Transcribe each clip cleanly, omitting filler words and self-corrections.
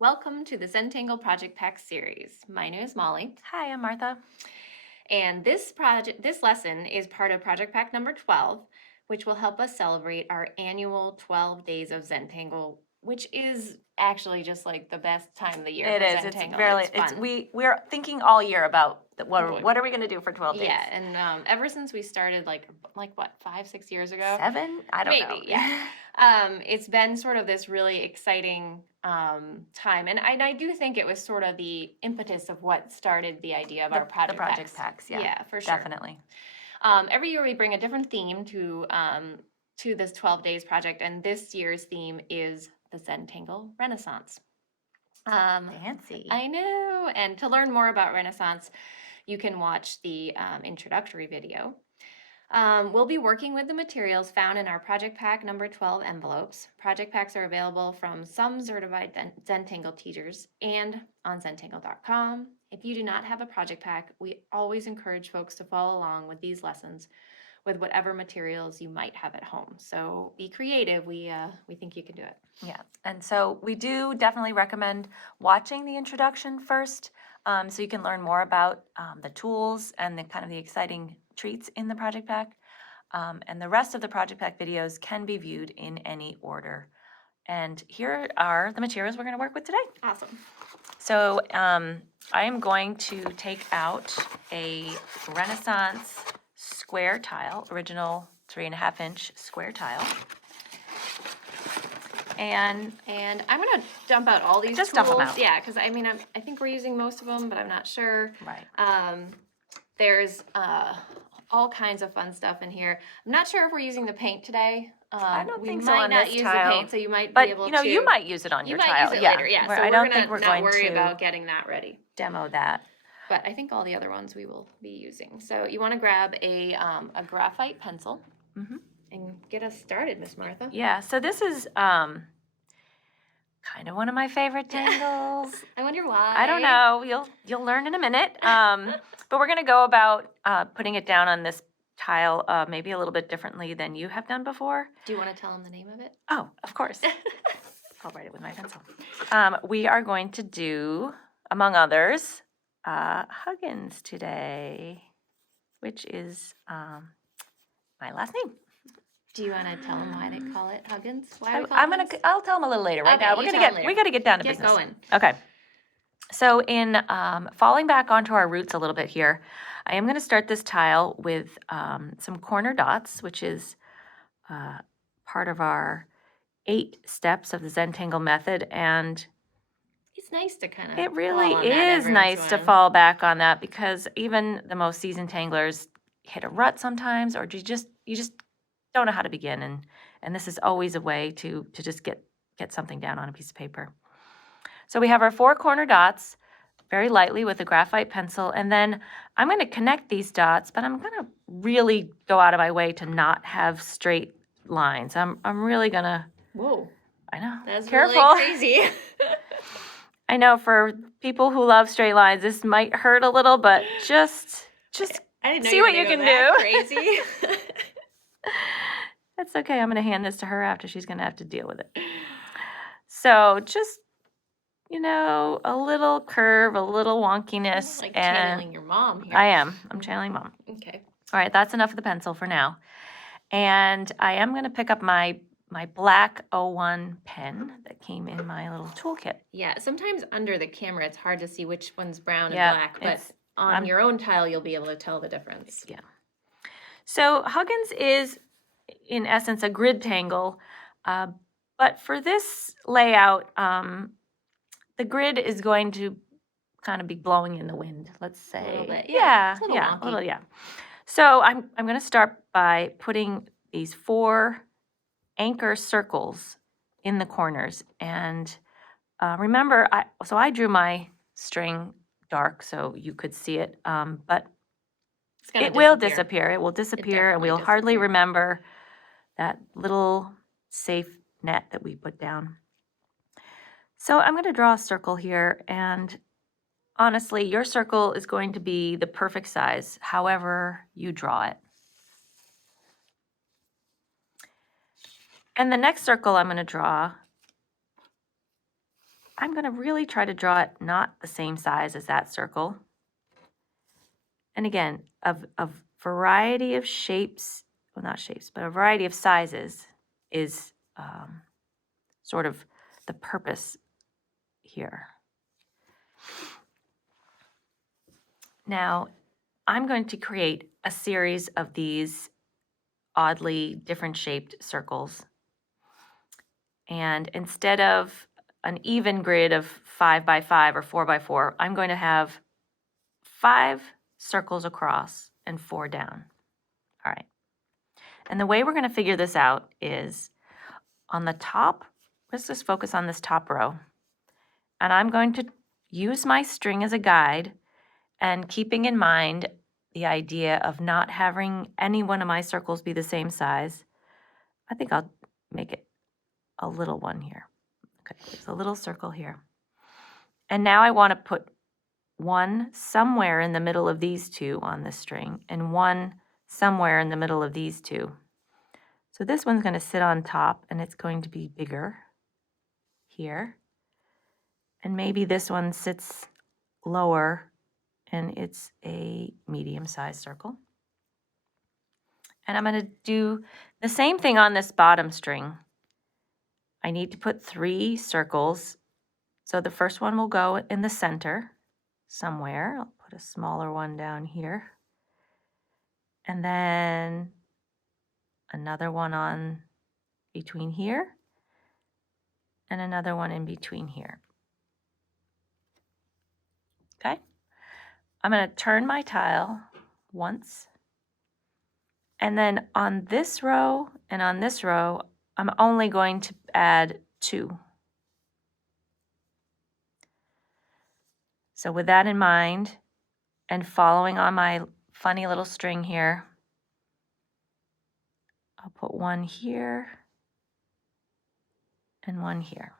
Welcome to the Zentangle Project Pack series. My name is Molly, Hi, I'm Martha. and this lesson is part of Project Pack number 12, which will help us celebrate our annual 12 Days of Zentangle, which is actually just like the best time of the year It for is. It's Zentangle. really. It's It's fun. we're thinking all year about What- what are we going to do for 12 days? Yeah, and ever since we started, like what, 5, 6 years ago? 7? I don't know. Maybe, yeah. It's been sort of this really exciting time, and I do think it was sort of the impetus of what started the idea of our project the project packs. packs. Yeah, For sure. definitely. Every year we bring a different theme to this 12 days project, and this year's theme is the Zentangle Renaissance. Fancy. I know. And to learn more about Renaissance, you can watch the introductory video. We'll be working with the materials found in our Project Pack number 12 envelopes. Project Packs are available from some certified Zentangle teachers and on Zentangle.com. If you do not have a Project Pack, we always encourage folks to follow along with these lessons with whatever materials you might have at home. So be creative. We think you can do it. Yeah, and so we do definitely recommend watching the introduction first, so you can learn more about the tools and the kind of the exciting treats in the project pack. And the rest of the project pack videos can be viewed in any order. And here are the materials we're going to work with today. Awesome. So I am going to take out a Renaissance square tile, original 3.5-inch square tile. And I'm gonna dump out all these just tools. dump them out. Yeah, because I mean, I think we're using most of them, but I'm not sure. Right. There's all kinds of fun stuff in here. I'm not sure if we're using the paint today. I don't we think so might on not this use tile. the paint, so you might But be able you know, to. you might use it on You your might tile. use it Yeah. later. Yeah. Where So I we're don't gonna think we're not going worry to about getting that ready. demo that. But I think all the other ones we will be using. So you want to grab a graphite pencil and get us started, Miss Martha. Yeah. So this is kind of one of my favorite tangles. I wonder why. I don't know. You'll learn in a minute. But we're gonna go about putting it down on this tile maybe a little bit differently than you have done before. Do you want to tell them the name of it? Oh, of course. I'll write it with my pencil. We are going to do, among others, Huggins today, which is my last name. Do you want to tell them why they call it Huggins? Why I'll tell them a little later. Right Okay, now, you tell 'em later. we got to get down to Get business. going. Okay. So in falling back onto our roots a little bit here, I am going to start this tile with some corner dots, which is part of our 8 steps of the Zentangle method, and It's nice to kind of. it really is nice to fall back on that because even the most seasoned tanglers hit a rut sometimes, or you just don't know how to begin, and this is always a way to just get something down on a piece of paper. So we have our 4 corner dots very lightly with a graphite pencil, and then I'm going to connect these dots, but I'm going to really go out of my way to not have straight lines. I'm really going to. Whoa. I know. That's Careful. really crazy. I know for people who love straight lines, this might hurt a little, but just I didn't know see what you can do. Crazy. That's okay. I'm going to hand this to her after. She's going to have to deal with it. So just, a little curve, a little wonkiness. Like and channeling your mom here. I am. I'm channeling Mom. Okay. All right, that's enough of the pencil for now. And I am going to pick up my black 01 pen that came in my little toolkit. Yeah, sometimes under the camera it's hard to see which one's brown Yeah, and black, but on your own tile you'll be able to tell the difference. Yeah. So Huggins is, in essence, a grid tangle, but for this layout, the grid is going to kind of be blowing in the wind, let's say. A little bit, Yeah, it's a little yeah, wonky. a little, yeah. So I'm going to start by putting these 4 anchor circles in the corners, and remember, I drew my string dark so you could see it, but it will disappear. It will disappear, and we'll hardly remember that little safe net that we put down. So I'm going to draw a circle here, and honestly, your circle is going to be the perfect size, however you draw it. And the next circle I'm going to draw, I'm going to really try to draw it not the same size as that circle. And again, a variety of shapes, well, not shapes, but a variety of sizes is sort of the purpose here. Now, I'm going to create a series of these oddly different shaped circles. And instead of an even grid of 5 by 5 or 4 by 4, I'm going to have 5 circles across and 4 down. All right. And the way we're going to figure this out is on the top, let's just focus on this top row. And I'm going to use my string as a guide and keeping in mind the idea of not having any one of my circles be the same size. I think I'll make it a little one here. Okay, there's a little circle here. And now I want to put one somewhere in the middle of these two on this string and one somewhere in the middle of these two. So this one's going to sit on top and it's going to be bigger here. And maybe this one sits lower and it's a medium-sized circle. And I'm going to do the same thing on this bottom string. I need to put 3 circles. So the first one will go in the center somewhere. I'll put a smaller one down here. And then another one on between here and another one in between here. Okay? I'm going to turn my tile once. And then on this row and on this row, I'm only going to add 2. So with that in mind, and following on my funny little string here, I'll put one here and one here.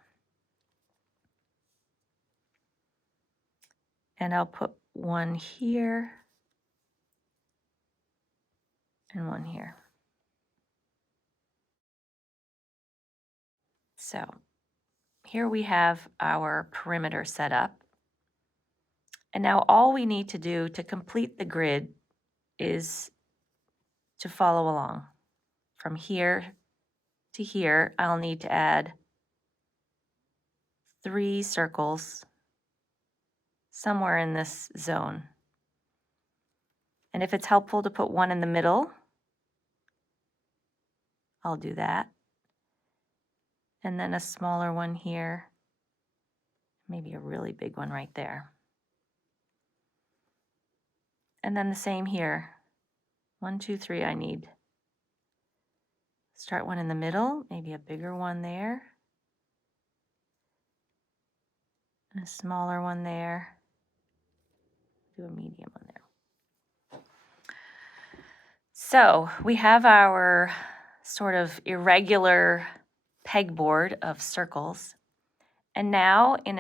And I'll put one here and one here. So here we have our perimeter set up. And now all we need to do to complete the grid is to follow along. From here to here, I'll need to add 3 circles somewhere in this zone. And if it's helpful to put one in the middle, I'll do that. And then a smaller one here, maybe a really big one right there. And then the same here. 1, 2, 3, I need. Start one in the middle, maybe a bigger one there. And a smaller one there. Do a medium one there. So we have our sort of irregular pegboard of circles. And now in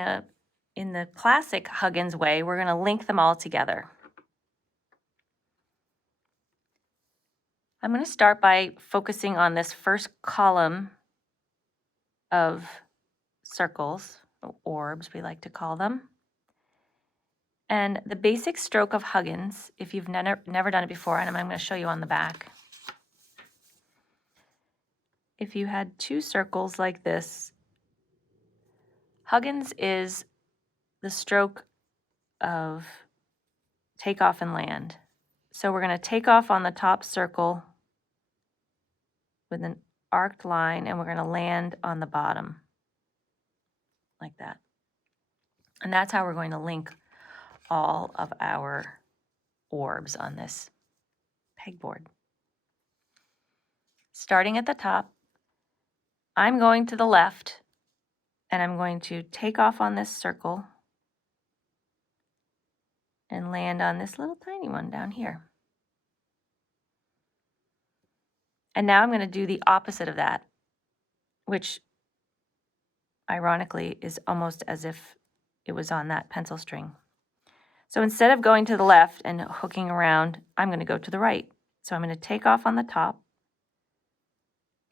the classic Huggins way, we're going to link them all together. I'm going to start by focusing on this first column of circles, or orbs we like to call them. And the basic stroke of Huggins, if you've never done it before, and I'm going to show you on the back. If you had 2 circles like this, Huggins is the stroke of take off and land. So we're going to take off on the top circle with an arced line, and we're going to land on the bottom like that. And that's how we're going to link all of our orbs on this pegboard. Starting at the top, I'm going to the left, and I'm going to take off on this circle and land on this little tiny one down here. And now I'm going to do the opposite of that, which ironically is almost as if it was on that pencil string. So instead of going to the left and hooking around, I'm going to go to the right. So I'm going to take off on the top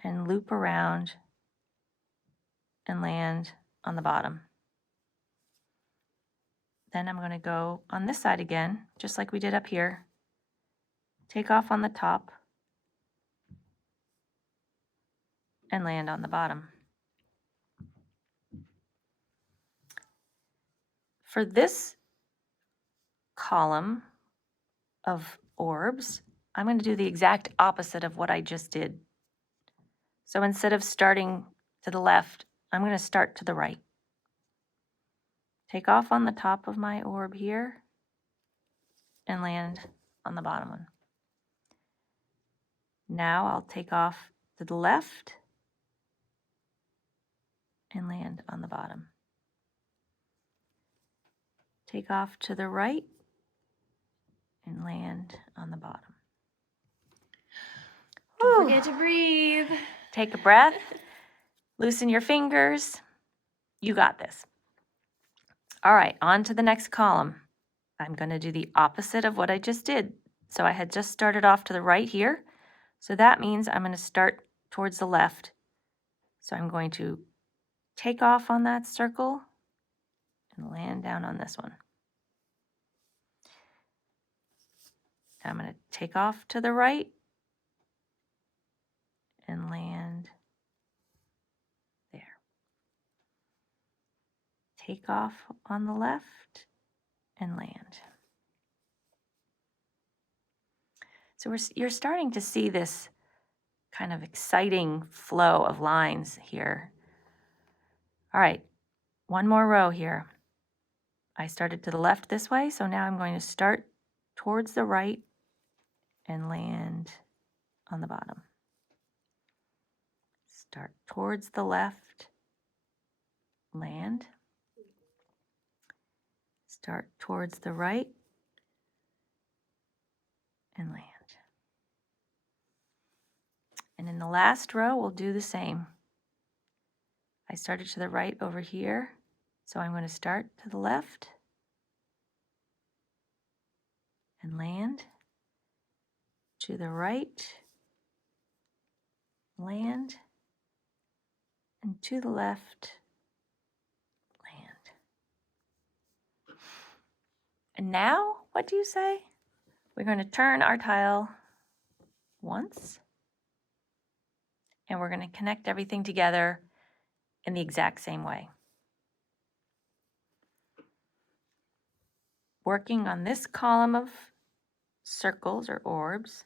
and loop around and land on the bottom. Then I'm going to go on this side again, just like we did up here. Take off on the top and land on the bottom. For this column of orbs, I'm going to do the exact opposite of what I just did. So instead of starting to the left, I'm going to start to the right. Take off on the top of my orb here and land on the bottom one. Now I'll take off to the left and land on the bottom. Take off to the right and land on the bottom. Don't forget to breathe. Take a breath, loosen your fingers. You got this. All right, on to the next column. I'm going to do the opposite of what I just did. So I had just started off to the right here. So that means I'm going to start towards the left. So I'm going to take off on that circle and land down on this one. Now I'm going to take off to the right and land there. Take off on the left and land. So you're starting to see this kind of exciting flow of lines here. All right, one more row here. I started to the left this way, so now I'm going to start towards the right and land on the bottom. Start towards the left, land. Start towards the right and land. And in the last row, we'll do the same. I started to the right over here, so I'm going to start to the left and land. To the right, land, and to the left, land. And now, what do you say? We're going to turn our tile once, and we're going to connect everything together in the exact same way. Working on this column of circles or orbs,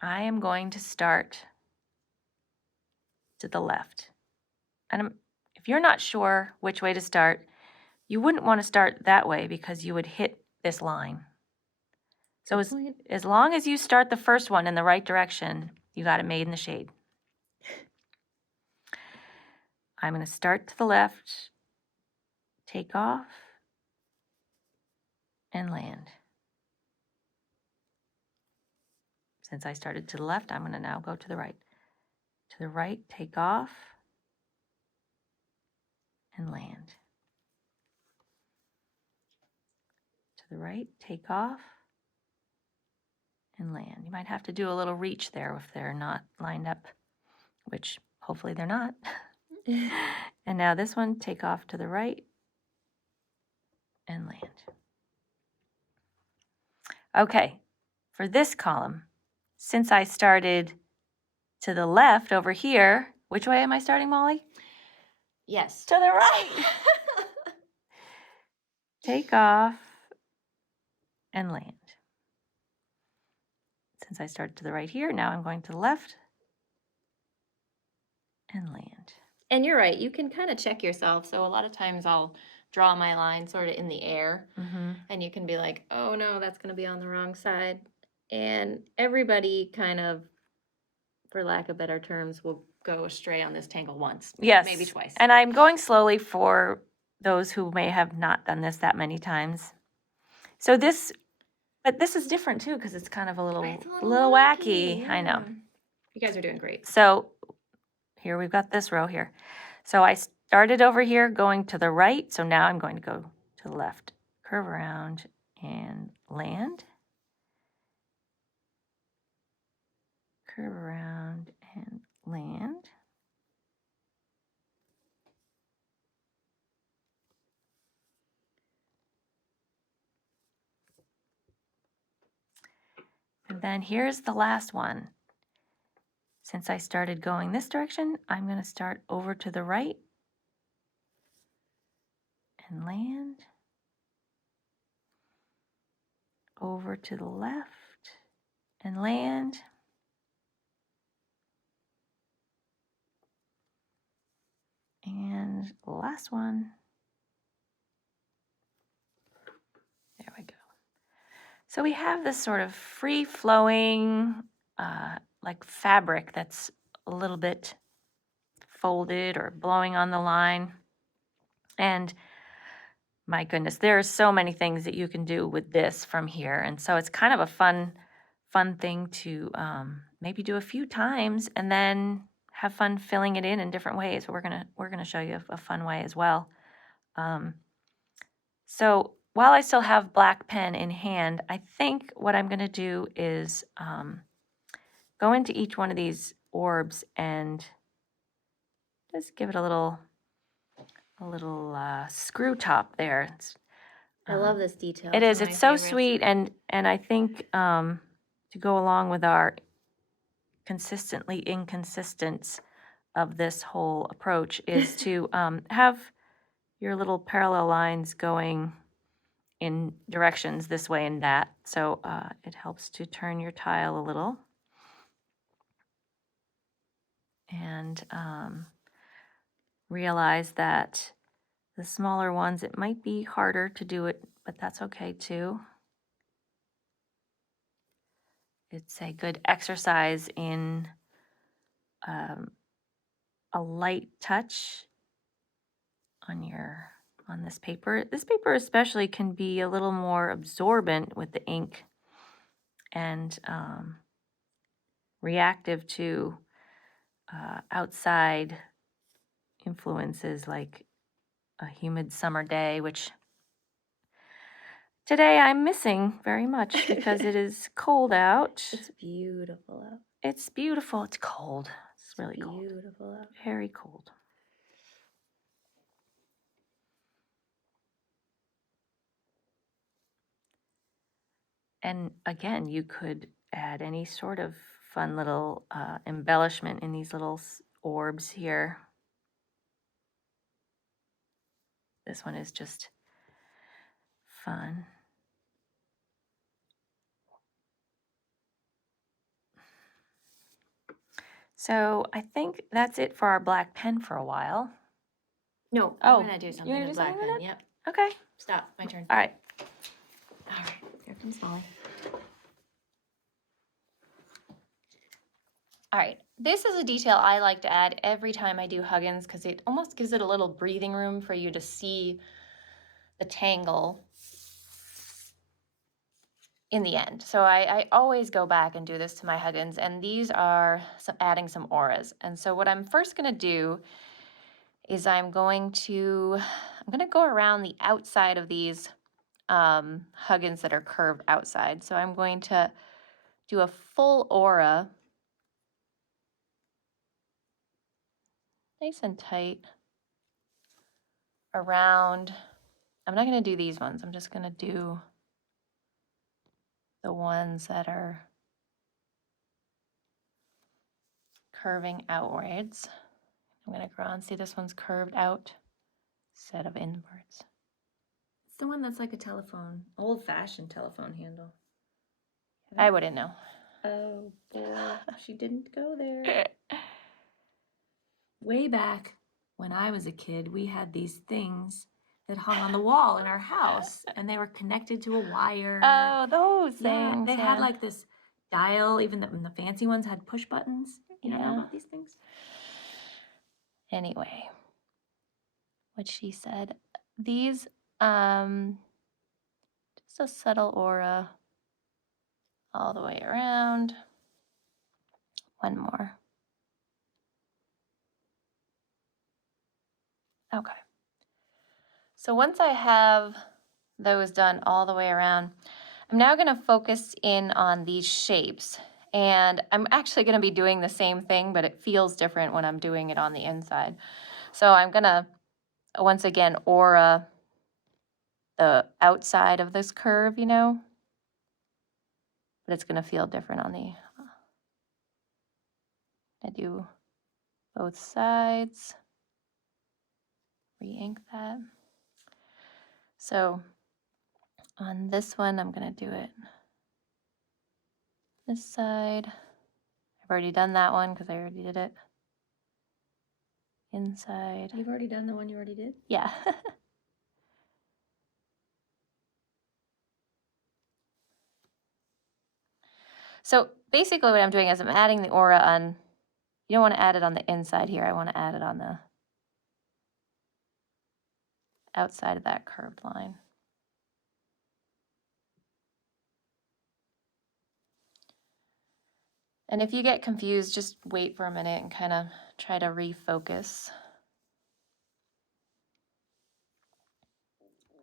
I am going to start to the left. And if you're not sure which way to start, you wouldn't want to start that way because you would hit this line. So as long as you start the first one in the right direction, you got it made in the shade. I'm going to start to the left, take off, and land. Since I started to the left, I'm going to now go to the right. To the right, take off, and land. To the right, take off, and land. You might have to do a little reach there if they're not lined up, which hopefully they're not. And now this one, take off to the right and land. Okay, for this column, since I started to the left over here, which way am I starting, Molly? Yes. To the right. Take off and land. Since I started to the right here, now I'm going to the left and land. And you're right, you can kind of check yourself. So a lot of times I'll draw my line sort of in the air, and you can be like, oh no, that's going to be on the wrong side. And everybody kind of, for lack of better terms, will go astray on this tangle once. Yes. Maybe twice. And I'm going slowly for those who may have not done this that many times. So this is different too because it's kind of a little wacky. Yeah. I know. You guys are doing great. So here we've got this row here. So I started over here going to the right. So now I'm going to go to the left, curve around and land. Curve around and land. then here's the last one. Since I started going this direction, I'm going to start over to the right and land. Over to the left and land. And last one. There we go. So we have this sort of free-flowing, like fabric that's a little bit folded or blowing on the line. And my goodness, there are so many things that you can do with this from here. And so it's kind of a fun thing to maybe do a few times and then have fun filling it in different ways. We're gonna show you a fun way as well. So while I still have black pen in hand, I think what I'm gonna do is go into each one of these orbs and just give it a little screw top there. I love this detail. It It's is. one of It's my so favorites. sweet, and I think to go along with our consistently inconsistence of this whole approach is to have your little parallel lines going in directions this way and that. So it helps to turn your tile a little. And realize that the smaller ones, it might be harder to do it, but that's okay too. It's a good exercise in a light touch on this paper. This paper especially can be a little more absorbent with the ink and reactive to outside influences like a humid summer day, which today I'm missing very much because it is cold out. It's beautiful out. It's beautiful. It's cold. It's really cold. Beautiful out. Very cold. And again, you could add any sort of fun little embellishment in these little orbs here. This one is just fun. So I think that's it for our black pen for a while. No, I'm gonna do something gonna with do black something pen. with it? Yep. Okay. Stop. My turn. All right. All right. Here comes Molly. All right. This is a detail I like to add every time I do huggins because it almost gives it a little breathing room for you to see the tangle in the end. So I always go back and do this to my huggins, and these are adding some auras. And so what I'm first going to do is I'm going to go around the outside of these huggins that are curved outside. So I'm going to do a full aura, nice and tight, around. I'm not going to do these ones. I'm just going to do the ones that are curving outwards. I'm going to go around. See, this one's curved out instead of inwards. It's the one that's like a telephone, old-fashioned telephone handle. I wouldn't know. Oh, boy. She didn't go there. Way back when I was a kid, we had these things that hung on the wall in our house, and they were connected to a wire. Oh, those Yeah, things. they had like this dial, even the fancy ones had push buttons. You don't know Yeah. about these things? Anyway, what she said. These, just a subtle aura all the way around. One more. Okay. So once I have those done all the way around, I'm now going to focus in on these shapes. And I'm actually going to be doing the same thing, but it feels different when I'm doing it on the inside. So I'm going to, once again, aura the outside of this curve, you know. but it's going to feel different on the, I do both sides, re-ink that. So on this one, I'm going to do it this side. I've already done that one because I already did it. Inside. You've already done the one you already did? Yeah. So basically what I'm doing is I'm adding the aura on, you don't want to add it on the inside here. I want to add it on the outside of that curved line. And if you get confused, just wait for a minute and kind of try to refocus.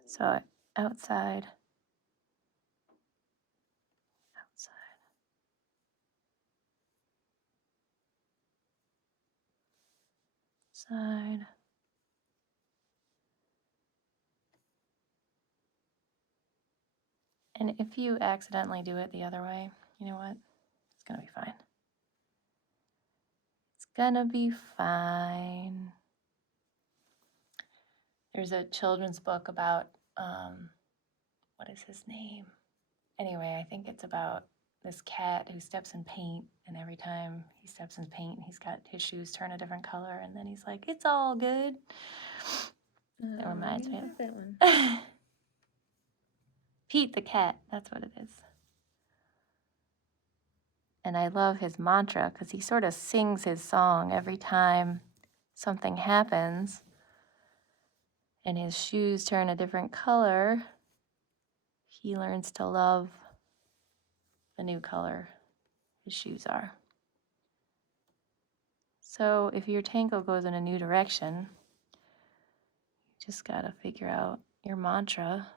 So outside, outside. Side. And if you accidentally do it the other way, you know what? It's gonna be fine. It's gonna be fine. There's a children's book about, what is his name? Anyway, I think it's about this cat who steps in paint, and every time he steps in paint, he's got his shoes turn a different color, and then he's like, it's all good. That reminds me of that one. Pete the cat, that's what it is. And I love his mantra because he sort of sings his song every time something happens and his shoes turn a different color. He learns to love the new color his shoes are. So if your tangle goes in a new direction, you just gotta figure out your mantra.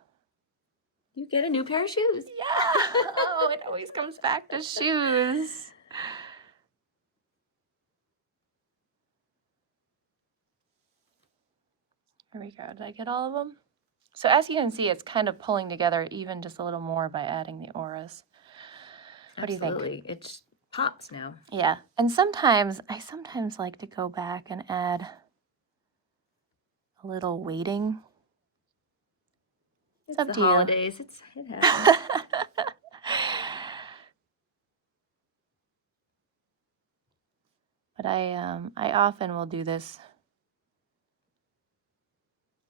You get a new pair of shoes. Yeah! Oh, it always comes back to shoes. Here we go. Did I get all of them? So as you can see, it's kind of pulling together even just a little more by adding the auras. What do you think? Absolutely. It pops now. Yeah. And I sometimes like to go back and add a little weighting. It's up the to you. holidays. It happens. But I often will do this.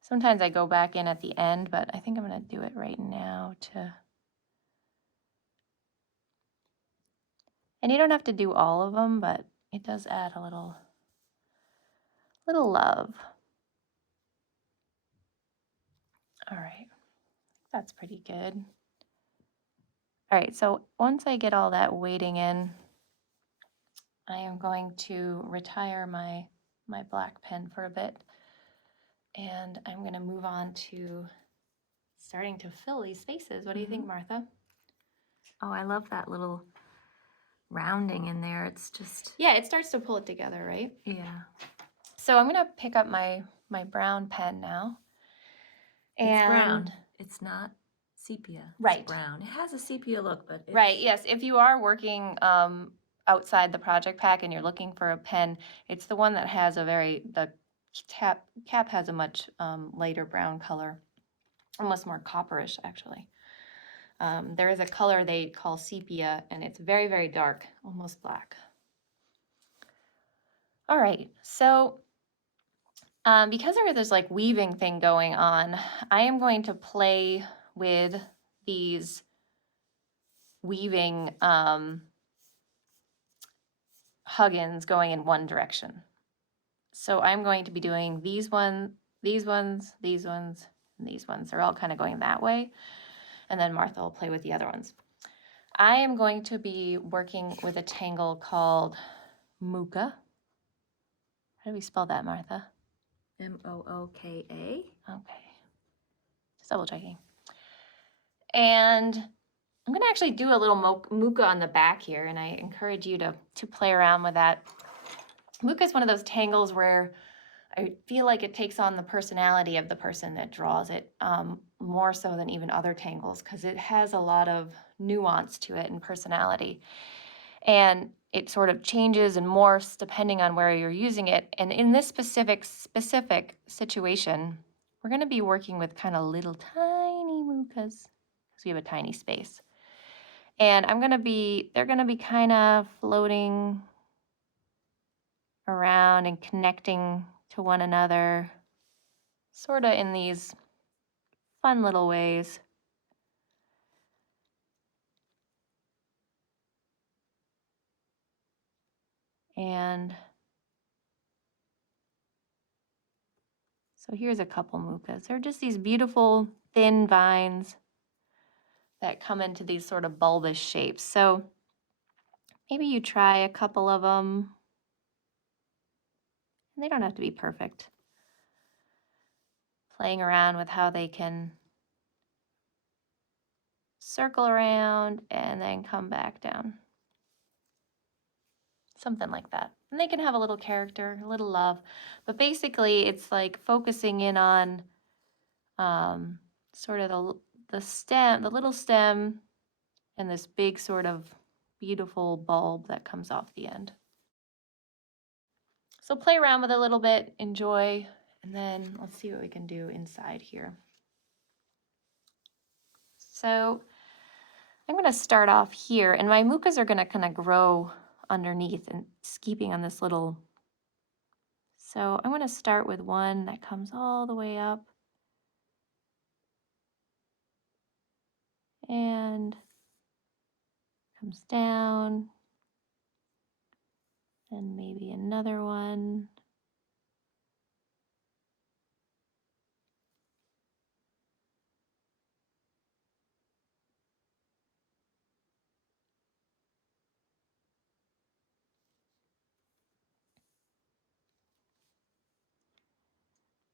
Sometimes I go back in at the end, but I think I'm going to do it right now to... And you don't have to do all of them, but it does add a little love. All right, that's pretty good. All right, so once I get all that weighting in, I am going to retire my black pen for a bit, and I'm going to move on to starting to fill these spaces. What do you think, Martha? Oh, I love that little rounding in there. It's just... Yeah, it starts to pull it together, right? Yeah. So I'm going to pick up my brown pen now. It's brown. It's not sepia. Right. It's brown. It has a sepia look, but it's... Right, yes. If you are working outside the project pack and you're looking for a pen, it's the one that has the cap has a much lighter brown color, almost more copperish, actually. There is a color they call sepia, and it's very, very dark, almost black. All right, so because there is this like weaving thing going on, I am going to play with these weaving huggins going in one direction. So I'm going to be doing these ones, these ones, these ones, and these ones. They're all kind of going that way. And then Martha will play with the other ones. I am going to be working with a tangle called muka. How do we spell that, Martha? M-O-O-K-A. Okay. Just double checking. And I'm going to actually do a little muka on the back here, and I encourage you to play around with that. Muka is one of those tangles where I feel like it takes on the personality of the person that draws it, more so than even other tangles, because it has a lot of nuance to it and personality. And it sort of changes and morphs depending on where you're using it. And in this specific situation, we're going to be working with kind of little tiny mukas because we have a tiny space. And they're going to be kind of floating around and connecting to one another, sort of in these fun little ways. And so here's a couple mukas. They're just these beautiful thin vines that come into these sort of bulbous shapes. So maybe you try a couple of them. And they don't have to be perfect. Playing around with how they can circle around and then come back down. Something like that. And they can have a little character, a little love. But basically, it's like focusing in on sort of the stem, the little stem, and this big sort of beautiful bulb that comes off the end. So play around with it a little bit, enjoy, and then let's see what we can do inside here. So I'm going to start off here, and my mukas are going to kind of grow underneath and it's keeping on this little. So I'm going to start with one that comes all the way up and comes down, and maybe another one.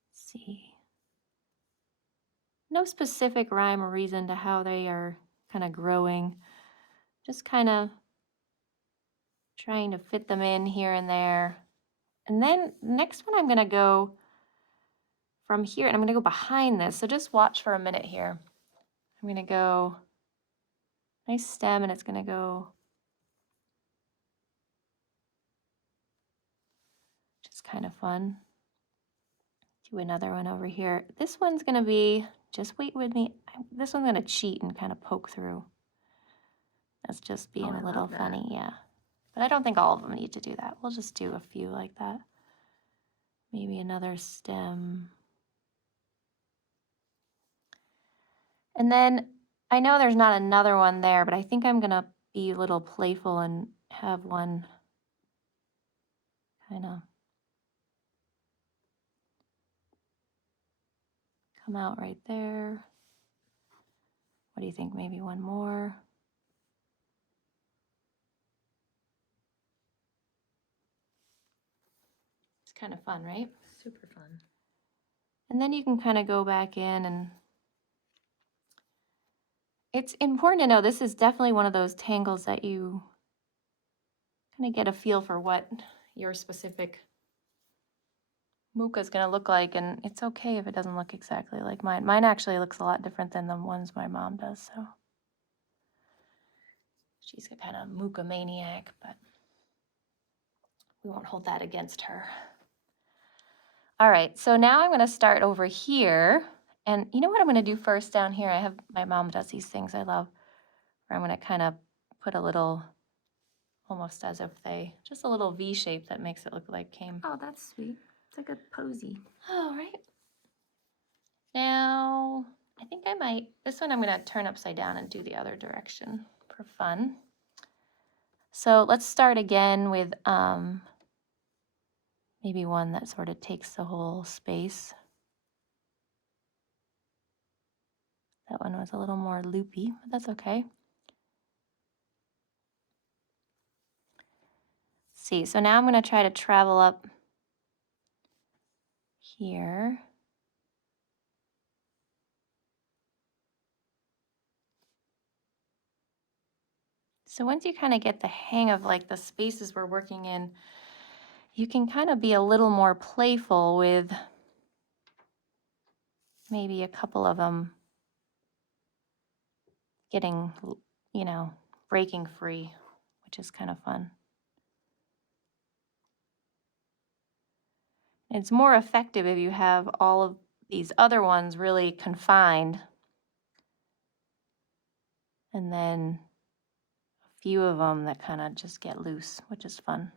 Let's see. No specific rhyme or reason to how they are kind of growing. Just kind of trying to fit them in here and there. And then next one I'm going to go from here, and I'm going to go behind this. So just watch for a minute here. I'm going to go nice stem, and it's going to go just kind of fun. Do another one over here. This one's going to be, just wait with me. This one's going to cheat and kind of poke through. That's just being a little funny, yeah. But I don't think all of them need to do that. We'll just do a few like that. Maybe another stem. And then I know there's not another one there, but I think I'm going to be a little playful and have one kind of come out right there. What do you think? Maybe one more? It's kind of fun, right? Super fun. And then you can kind of go back in, and it's important to know this is definitely one of those tangles that you kind of get a feel for what your specific muka is going to look like, and it's okay if it doesn't look exactly like mine. Mine actually looks a lot different than the ones my mom does, so she's a kind of muka maniac, but we won't hold that against her. All right, so now I'm going to start over here, and you know what I'm going to do first down here? I have, my mom does these things I love, where I'm going to kind of put a little, almost as if they, just a little V shape that makes it look like came. Oh, that's sweet. It's like a posy. All right. Now, I think I might, this one I'm going to turn upside down and do the other direction for fun. So let's start again with maybe one that sort of takes the whole space. That one was a little more loopy, but that's okay. Let's see, so now I'm going to try to travel up here. So once you kind of get the hang of like the spaces we're working in, you can kind of be a little more playful with maybe a couple of them getting, you know, breaking free, which is kind of fun. It's more effective if you have all of these other ones really confined and then a few of them that kind of just get loose, which is fun.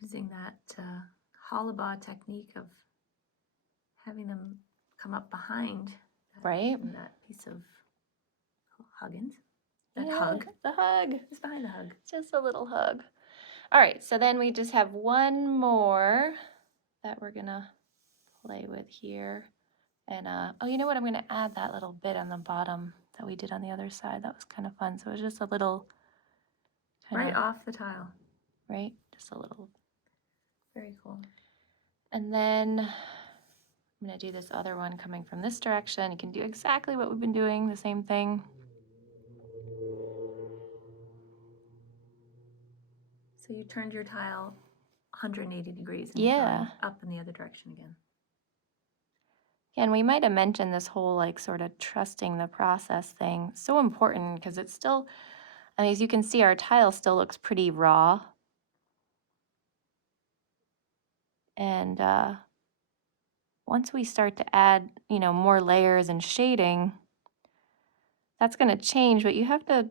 Using that hollabah technique of having them come up behind Right? that piece of huggins. That Yeah, hug. the hug. Who's behind the hug? Just a little hug. All right, so then we just have one more that we're gonna play with here. And oh, you know what? I'm gonna add that little bit on the bottom that we did on the other side. That was kind of fun. So it was just a little kinda, Right off the tile. right? Just a little. Very cool. And then I'm gonna do this other one coming from this direction. You can do exactly what we've been doing, the same thing. So you turned your tile 180 degrees and Yeah. you're going up in the other direction again. And we might have mentioned this whole like sort of trusting the process thing. So important because it's still, I mean, as you can see, our tile still looks pretty raw. And once we start to add, you know, more layers and shading, that's going to change, but you have to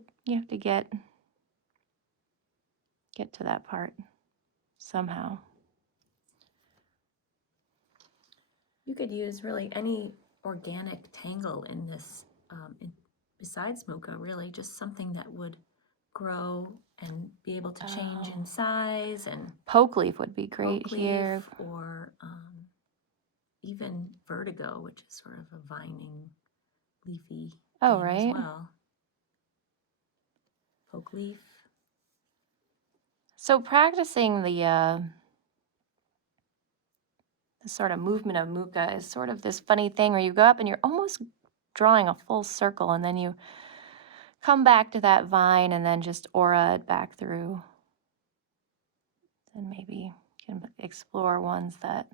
get to that part somehow. You could use really any organic tangle in this, besides muka, really, just something that would grow and be able to change in size, and Poke leaf would be great poke leaf, here. or even vertigo, which is sort of a vining, leafy Oh, thing right. as well. Poke leaf. So practicing the sort of movement of muka is sort of this funny thing where you go up and you're almost drawing a full circle and then you come back to that vine and then just aura it back through. And maybe you can explore ones that,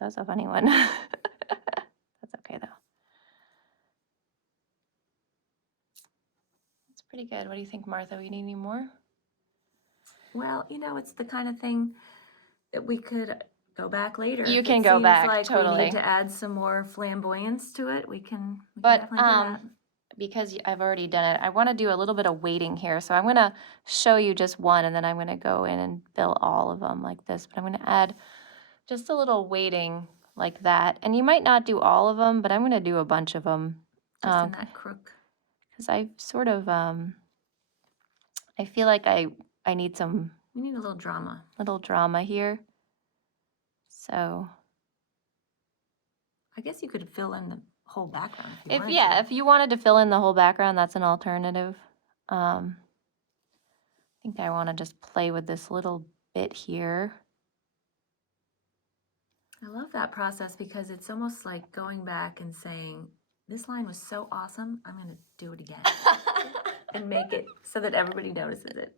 that's a funny one. That's okay though. It's pretty good. What do you think, Martha? We need any more? Well, you know, it's the kind of thing that we could go back later. You If can it go seems back, like we totally. need to add some more flamboyance to it, we can But definitely do that. because I've already done it, I want to do a little bit of weighting here. So I'm going to show you just one and then I'm going to go in and fill all of them like this. But I'm going to add just a little weighting like that. And you might not do all of them, but I'm going to do a bunch of them. Just in that crook. Because I sort of, I feel like I need some We need a little drama. here. So I guess you could fill in the whole background if you wanted to. if you wanted to fill in the whole background, that's an alternative. I think I want to just play with this little bit here. I love that process because it's almost like going back and saying, this line was so awesome, I'm going to do it again. And make it so that everybody notices it.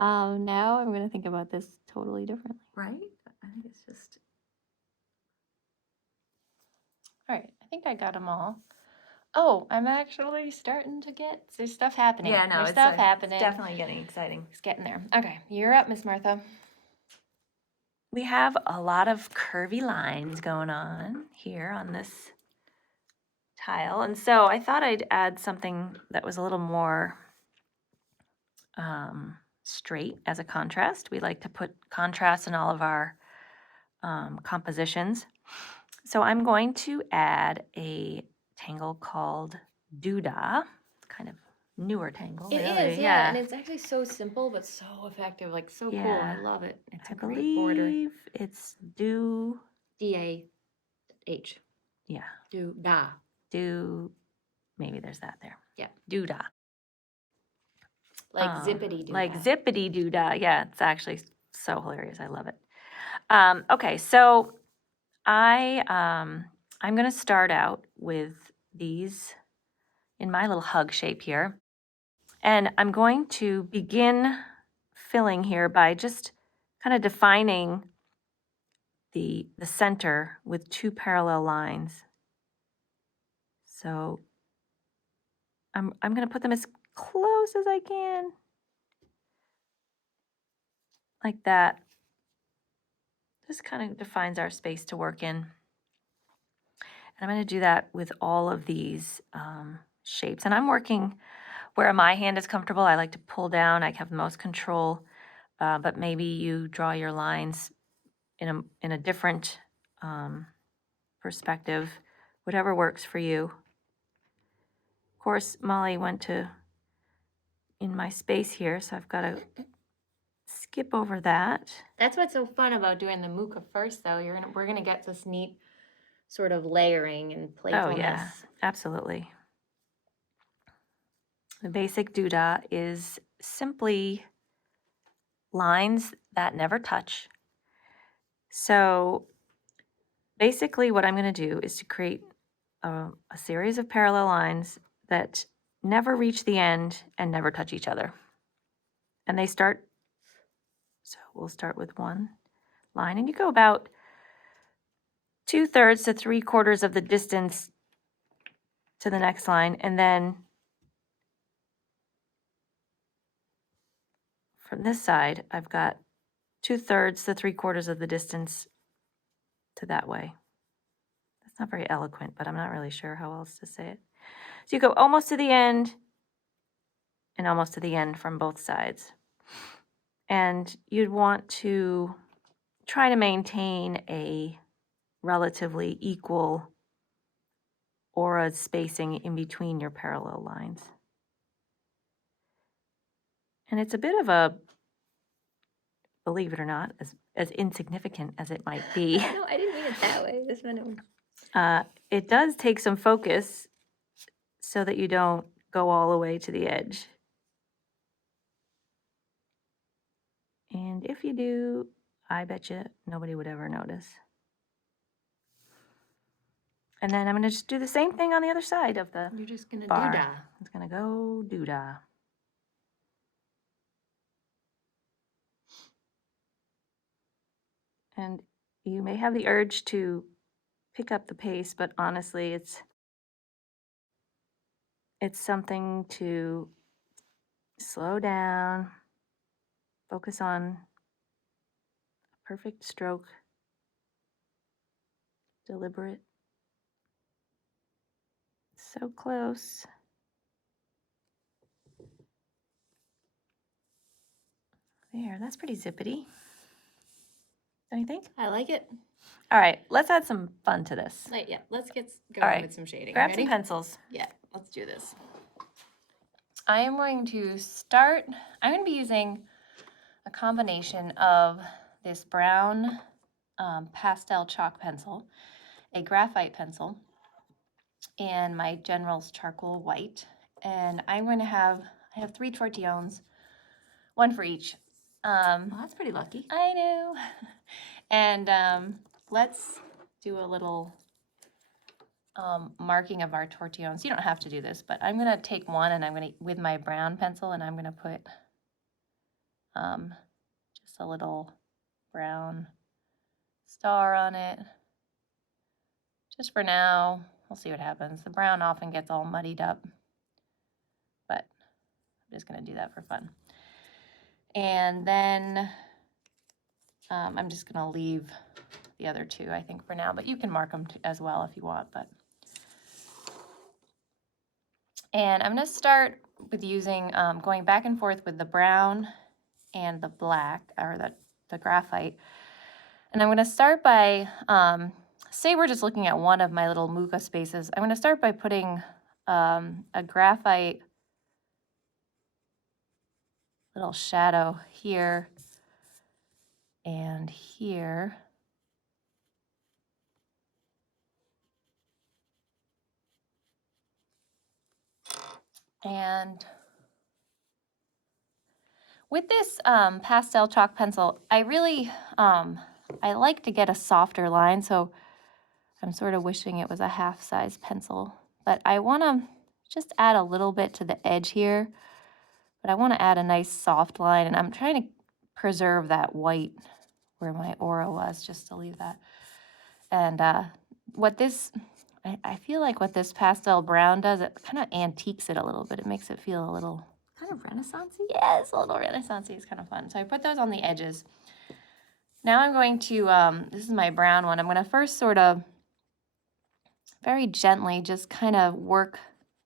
Now I'm going to think about this totally differently. Right? I think it's just... All right, I think I got them all. Oh, I'm actually starting to get, there's stuff happening. Yeah, no, there's it's stuff happening. definitely getting exciting. It's getting there. Okay, you're up, Miss Martha. We have a lot of curvy lines going on here on this tile. And so I thought I'd add something that was a little more straight as a contrast. We like to put contrast in all of our compositions. So I'm going to add a tangle called duda, kind of newer tangle. It really. is, yeah, and it's actually so simple but so effective, like so cool. I love it. It's a great border. I believe it's do. D-A-H. Yeah. Do-da. Do. Maybe there's that there. Yeah. Duda. Like zippity doo. Like zippity doodah. Yeah, it's actually so hilarious. I love it. Okay, so I'm going to start out with these in my little hug shape here. And I'm going to begin filling here by just kind of defining the center with 2 parallel lines. So I'm going to put them as close as I can, like that. This kind of defines our space to work in. And I'm going to do that with all of these shapes. And I'm working where my hand is comfortable. I like to pull down. I have the most control. But maybe you draw your lines in a different perspective, whatever works for you. Of course, Molly went in my space here, so I've got to skip over that. That's what's so fun about doing the muka first, though. We're gonna get this neat sort of layering and playfulness. Oh yeah, absolutely. The basic duda is simply lines that never touch. So basically what I'm going to do is to create a series of parallel lines that never reach the end and never touch each other. And they start, so we'll start with one line, and you go about 2/3 to 3/4 of the distance to the next line, and then from this side, I've got 2/3 to 3/4 of the distance to that way. That's not very eloquent, but I'm not really sure how else to say it. So you go almost to the end and almost to the end from both sides. And you'd want to try to maintain a relatively equal aura spacing in between your parallel lines. And it's a bit of a, believe it or not, as insignificant as it might be, No, I didn't mean it that way. This one. it does take some focus so that you don't go all the way to the edge. And if you do, I bet you nobody would ever notice. And then I'm going to just do the same thing on the other side of the You're just gonna bar. duda. It's going to go duda. And you may have the urge to pick up the pace, but honestly, it's something to slow down, focus on a perfect stroke, deliberate. So close. There, that's pretty zippity. Don't you think? I like it. All right, let's add some fun to this. Yeah, let's get All going right, with some shading. grab Ready? some pencils. Yeah, let's do this. I am going to start, I'm going to be using a combination of this brown pastel chalk pencil, a graphite pencil, and my General's charcoal white. And I have 3 tortillones, one for each. Well, that's pretty lucky. I know. And let's do a little marking of our tortillones. You don't have to do this, but I'm gonna take one and I'm gonna, with my brown pencil, and I'm gonna put just a little brown star on it. Just for now, we'll see what happens. The brown often gets all muddied up, but I'm just gonna do that for fun. And then I'm just gonna leave the other 2, I think, for now, but you can mark them as well if you want. And I'm gonna start with using, going back and forth with the brown and the black, or the graphite. And I'm gonna start by, say we're just looking at one of my little muka spaces. I'm gonna start by putting a graphite little shadow here and here. And with this pastel chalk pencil, I really, I like to get a softer line, so I'm sort of wishing it was a half-size pencil. But I want to just add a little bit to the edge here But I want to add a nice soft line, and I'm trying to preserve that white where my aura was, just to leave that. And what this, I feel like what this pastel brown does, it kind of antiques it a little bit. It makes it feel a little Kind of Renaissance-y? yeah, it's a little Renaissance-y. It's kind of fun. So I put those on the edges. Now I'm going to, this is my brown one. I'm going to first sort of very gently just kind of work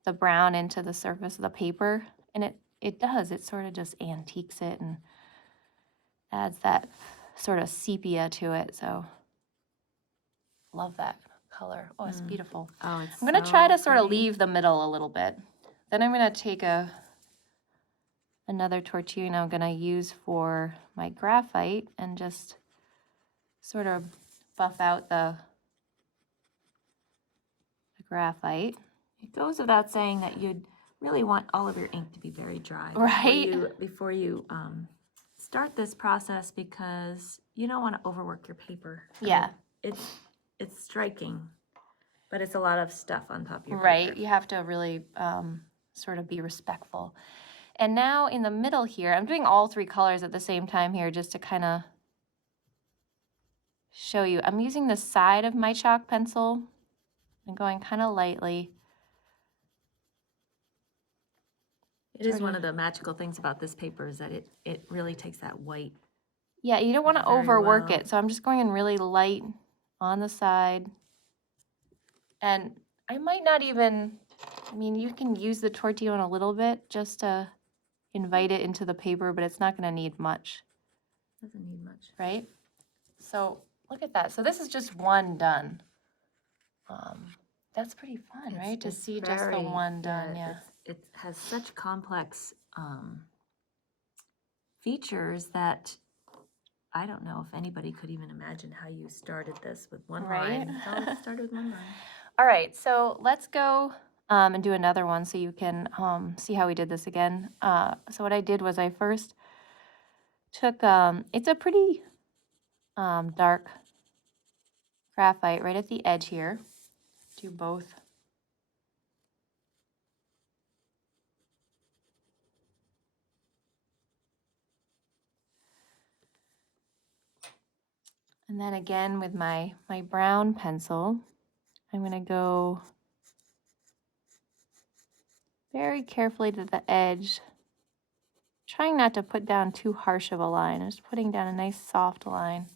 the brown into the surface of the paper. And it does. It sort of just antiques it and adds that sort of sepia to it. So love that color. Oh, it's beautiful. Oh, it's I'm going to try to so sort of pretty. leave the middle a little bit. Then I'm going to take another tortilla I'm going to use for my graphite and just sort of buff out the graphite. It goes without saying that you'd really want all of your ink to be very dry Right. before you start this process, because you don't want to overwork your paper. Yeah. It's striking, but it's a lot of stuff on top of your Right. paper. You have to really sort of be respectful. And now in the middle here, I'm doing all three colors at the same time here just to kind of show you. I'm using the side of my chalk pencil and going kind of lightly. It is one of the magical things about this paper is that it really takes that white. Yeah, you don't want to Very overwork well. it. So I'm just going in really light on the side. And I might not even, I mean, you can use the tortillon a little bit just to invite it into the paper, but it's not going to need much, Doesn't need much. right? So look at that. So this is just one done. That's pretty fun, right? To see just the one done, yeah. It has such complex features that I don't know if anybody could even imagine how you started this with one Right? line. So it started with one line. All right, so let's go and do another one so you can see how we did this again. So what I did was I first took, it's a pretty dark graphite right at the edge here. Do both. And then again with my brown pencil, I'm going to go very carefully to the edge, trying not to put down too harsh of a line. I'm just putting down a nice soft line.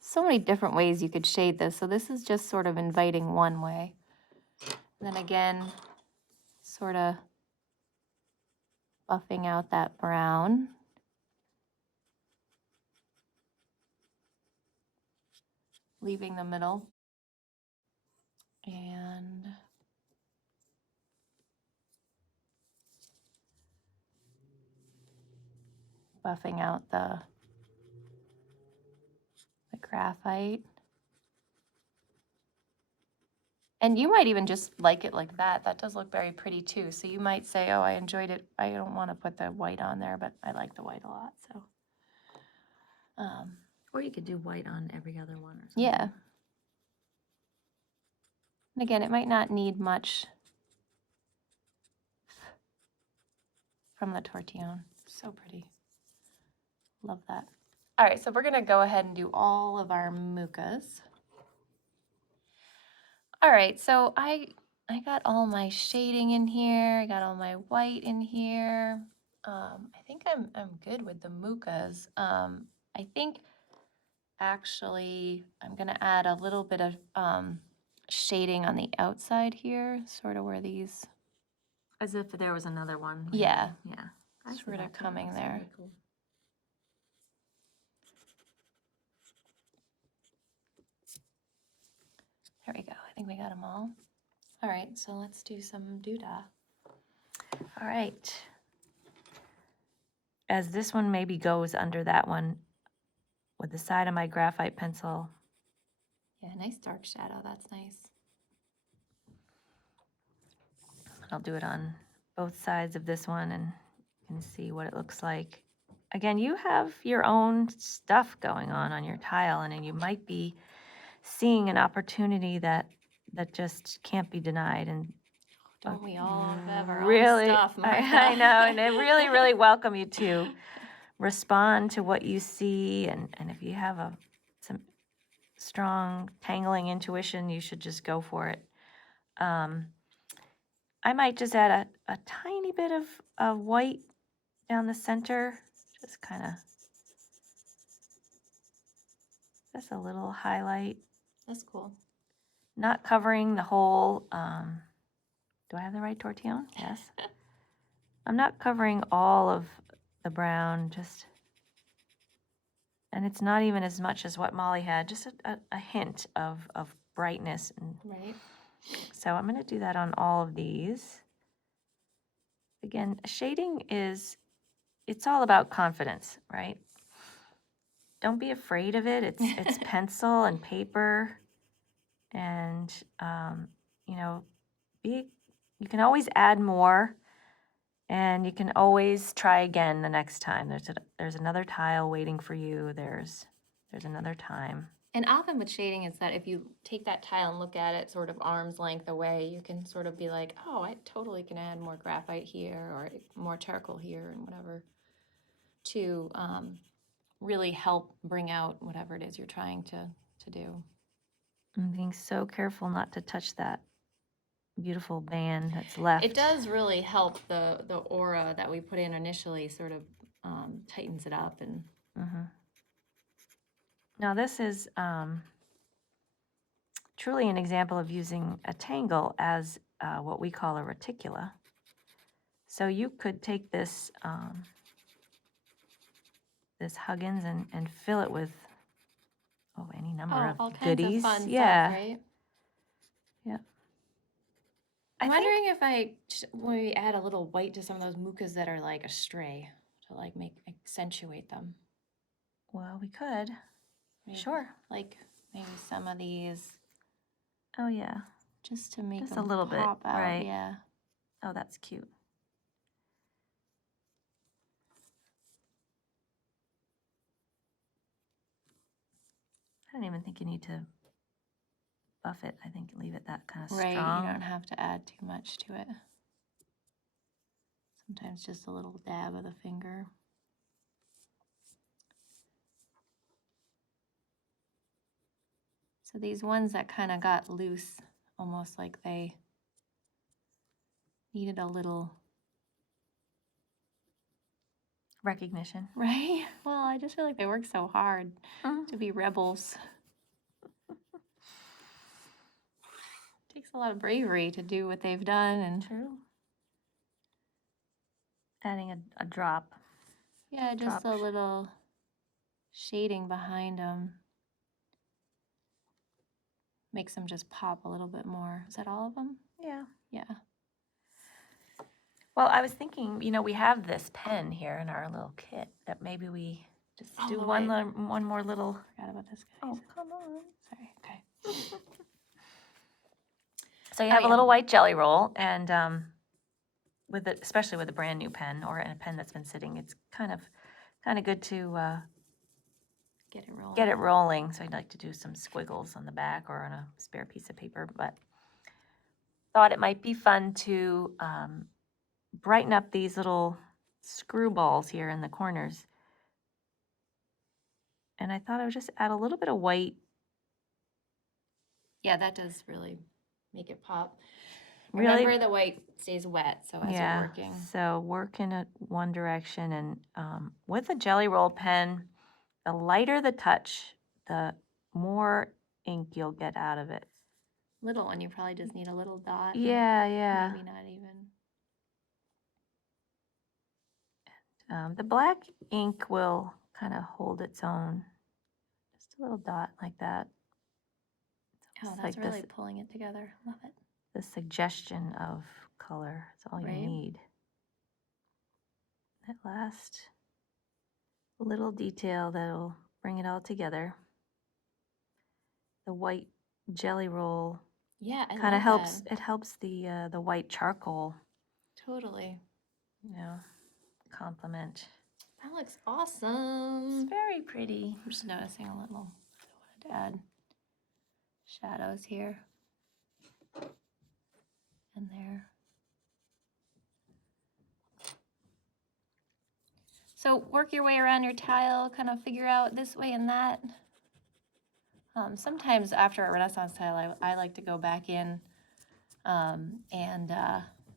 So many different ways you could shade this. So this is just sort of inviting one way. And then again, sort of buffing out that brown. Leaving the middle. And buffing out the graphite. And you might even just like it like that. That does look very pretty too. So you might say, oh, I enjoyed it. I don't want to put the white on there, but I like the white a lot. So, Or you could do white on every other one or something. yeah. And again, it might not need much from the tortillon. So pretty. Love that. All right, so we're going to go ahead and do all of our mukas. All right, so I got all my shading in here. I got all my white in here. I think I'm good with the mukas. I think actually I'm going to add a little bit of shading on the outside here, sort of where these. As if there was another one. Yeah. Yeah. I see Sort of that too. coming That's there. really cool. There we go. I think we got them all. All right, so let's do some duda. All right. As this one maybe goes under that one with the side of my graphite pencil. Yeah, nice dark shadow. That's nice. I'll do it on both sides of this one and you can see what it looks like. Again, you have your own stuff going on your tile, and you might be seeing an opportunity that just can't be denied. And Don't we all have our really, own stuff, Martha? I know, and I really, really welcome you to respond to what you see, and if you have some strong tangling intuition, you should just go for it. I might just add a tiny bit of white down the center, just kind of, just a little highlight, That's cool. not covering the whole, do I have the right tortillon? Yes. I'm not covering all of the brown, just, and it's not even as much as what Molly had, just a hint of brightness. And Right. so I'm going to do that on all of these. Again, shading it's all about confidence, right? Don't be afraid of it. It's pencil and paper, and you know, you can always add more, and you can always try again the next time. There's another tile waiting for you. There's another time. And often with shading is that if you take that tile and look at it sort of arm's length away, you can sort of be like, oh, I totally can add more graphite here or more charcoal here and whatever to really help bring out whatever it is you're trying to do. I'm being so careful not to touch that beautiful band that's left. It does really help the aura that we put in initially sort of tightens it up. And Now this is truly an example of using a tangle as what we call a reticula. So you could take this this Huggins and fill it with any number all of kinds goodies. of fun Yeah. stuff, right? Yeah. I'm wondering if when we add a little white to some of those mukas that are like astray to like accentuate them. Well, we could. Maybe, Sure. Like maybe some of these. Oh yeah. Just to make Just them a little pop bit, out. right? Yeah. Oh, that's cute. I don't even think you need to buff it. I think leave it that kind of Right. strong. You don't have to add too much to it. Sometimes just a little dab of the finger. So these ones that kind of got loose, almost like they needed a little recognition. Right? Well, I just feel like they work so hard to be rebels. Takes a lot of bravery to do what they've done. And True. Adding a drop. Yeah, just a little shading behind them. Makes them just pop a little bit more. Is that all of them? Yeah. Yeah. Well, I was thinking, we have this pen here in our little kit that maybe we just do one more little. Forgot about this guy. Oh, come on. Sorry. Okay. So you have a little white jelly roll, and especially with a brand new pen or a pen that's been sitting, it's kind of good to get it rolling. So I'd like to do some squiggles on the back or on a spare piece of paper, but thought it might be fun to brighten up these little screw balls here in the corners. And I thought I would just add a little bit of white. Yeah, that does really make it pop. Really, remember the white stays wet, so as you're working. So work in one direction, and with a jelly roll pen, the lighter the touch, the more ink you'll get out of it. Little one, you probably just need a little dot. Yeah. Maybe not even. The black ink will kind of hold its own. Just a little dot like that. Oh, that's like really pulling it together. Love it. The suggestion of color. That's all you need. That last little detail that'll bring it all together. The white jelly roll. Yeah, kind of helps. It helps the white charcoal. Totally. Complement. That looks awesome. It's very pretty. I'm just noticing a little. I wanted to add shadows here and there. So work your way around your tile, kind of figure out this way and that. Sometimes after a Renaissance tile, I like to go back in and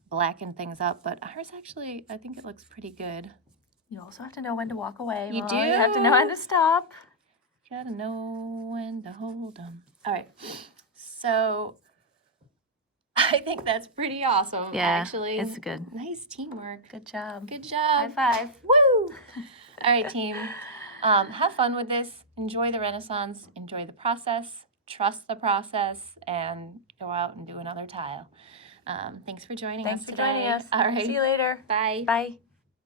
blacken things up, but ours actually, I think it looks pretty good. You also have to know when to walk away. You Molly. You have to know when do? to stop. Gotta know when to hold them. All right, so I think that's pretty awesome, Yeah, actually. it's good. Nice teamwork. Good job. Good High job. five. Woo! All right, team. Have fun with this. Enjoy the Renaissance. Enjoy the process. Trust the process, and go out and do another tile. Thanks for joining us Thanks for today. joining us. All right. See you later. Bye. Bye.